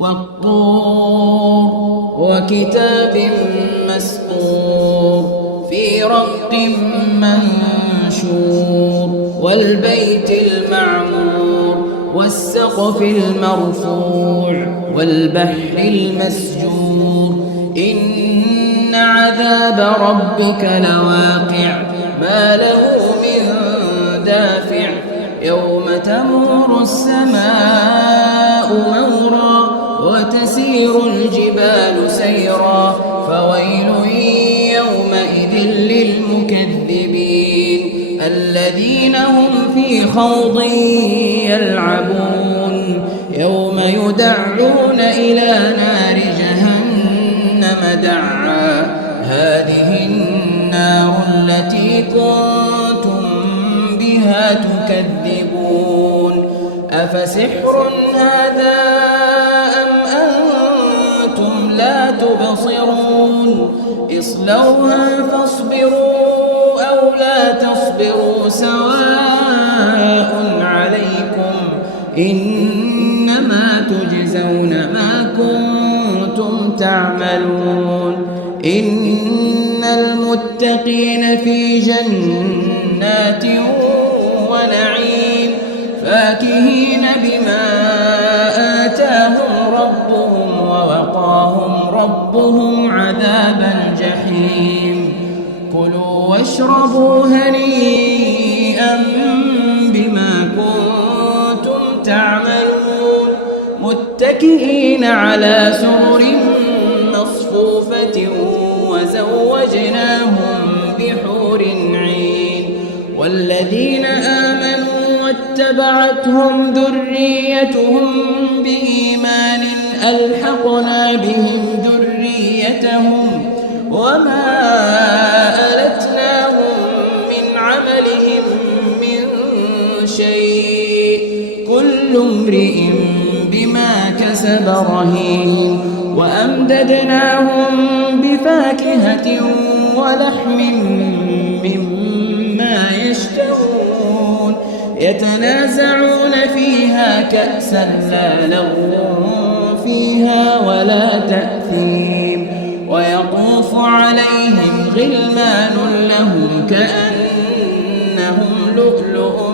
والطور وكتاب مسطور في رق منشور والبيت المعمور والسقف المرفوع والبحر المسجور إن عذاب ربك لواقع ما له من دافع يوم تمور السماء مورا وتسير الجبال سيرا فويل يومئذ للمكذبين الذين هم في خوض يلعبون يوم يدعون إلى نار جهنم دعا هذه النار التي كنتم بها تكذبون أفسحر هذا أم أنتم لا تبصرون اصلوها فاصبروا أو لا تصبروا سواء عليكم إنما تجزون ما كنتم تعملون إن المتقين في جنات ونعيم فاكهين بما آتاهم ربهم ووقاهم ربهم عذاب الجحيم كلوا واشربوا هنيئا بما كنتم تعملون متكئين على سرر مصفوفة وزوجناهم بحور عين والذين آمنوا واتبعتهم ذريتهم بإيمان ألحقنا بهم ذريتهم وما ألتناهم من عملهم من شيء كل امرئ بما كسب رهين وأمددناهم بفاكهة ولحم مما يشتهون يتنازعون فيها كأسا لا لغو فيها ولا تأثيم ويطوف عليهم غلمان لهم كأنهم لؤلؤ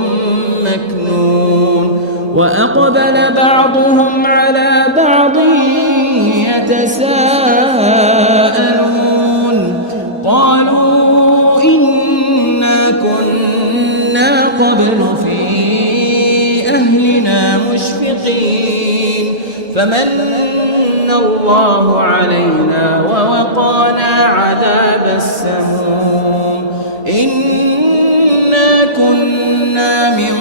مكنون وأقبل بعضهم على بعض يتساءلون قالوا إنا كنا قبل في أهلنا مشفقين فمن الله علينا ووقانا عذاب السموم إنا كنا من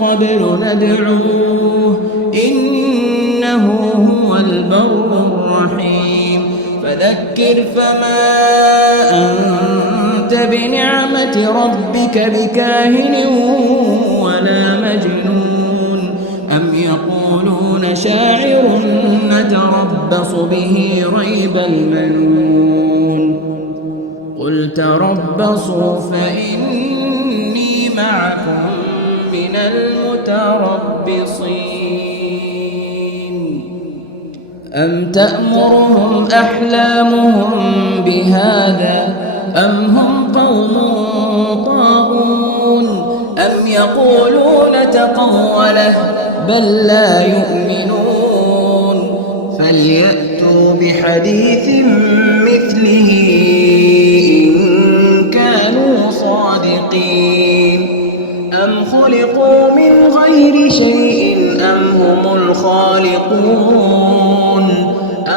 قبل ندعوه إنه هو البر الرحيم فذكر فما أنت بنعمة ربك بكاهن ولا مجنون أم يقولون شاعر نتربص به ريب المنون قل تربصوا فإني معكم من المتربصين أم تأمرهم أحلامهم بهذا أم هم قوم طاغون أم يقولون تقوله بل لا يؤمنون فليأتوا بحديث مثله إن كانوا صادقين أم خلقوا من غير شيء أم هم الخالقون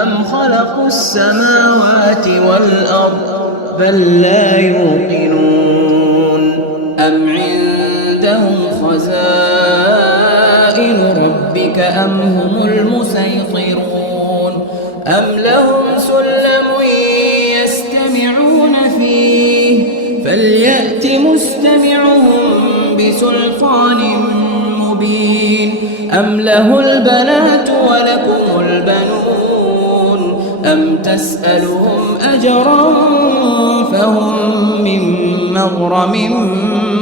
أم خلقوا السماوات والأرض بل لا يوقنون أم عندهم خزائن ربك أم هم المسيطرون أم لهم سلم يستمعون فيه فليأت مستمعهم بسلطان مبين أم له البنات ولكم البنون أم تسألهم أجرا فهم من مغرم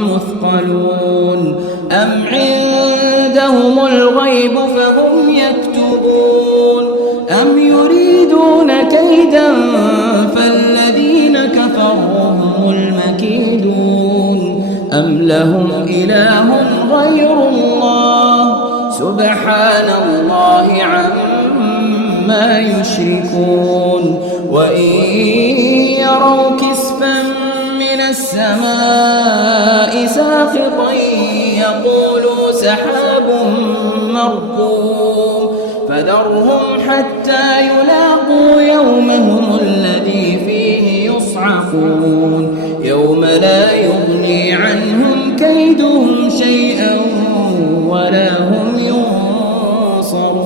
مثقلون أم عندهم الغيب فهم يكتبون كيدا فالذين كفروا هم المكيدون أم لهم إله غير الله سبحان الله عما يشركون وإن يروا كسفا من السماء ساقطا يقولوا سحاب مركوم فذرهم حتى يلاقوا يومهم الذي فيه يصعقون يوم لا يغني عنهم كيدهم شيئا ولا هم ينصرون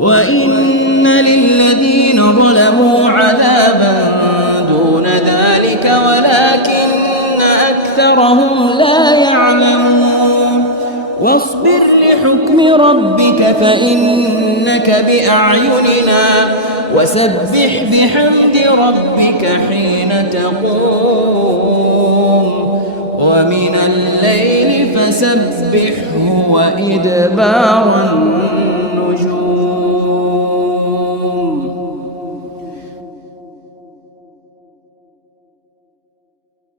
وإن للذين ظلموا عذابا دون ذلك ولكن أكثرهم لا يعلمون واصبر لحكم ربك فإنك بأعيننا وسبح بحمد ربك حين تقوم ومن الليل فسبحه وإدبار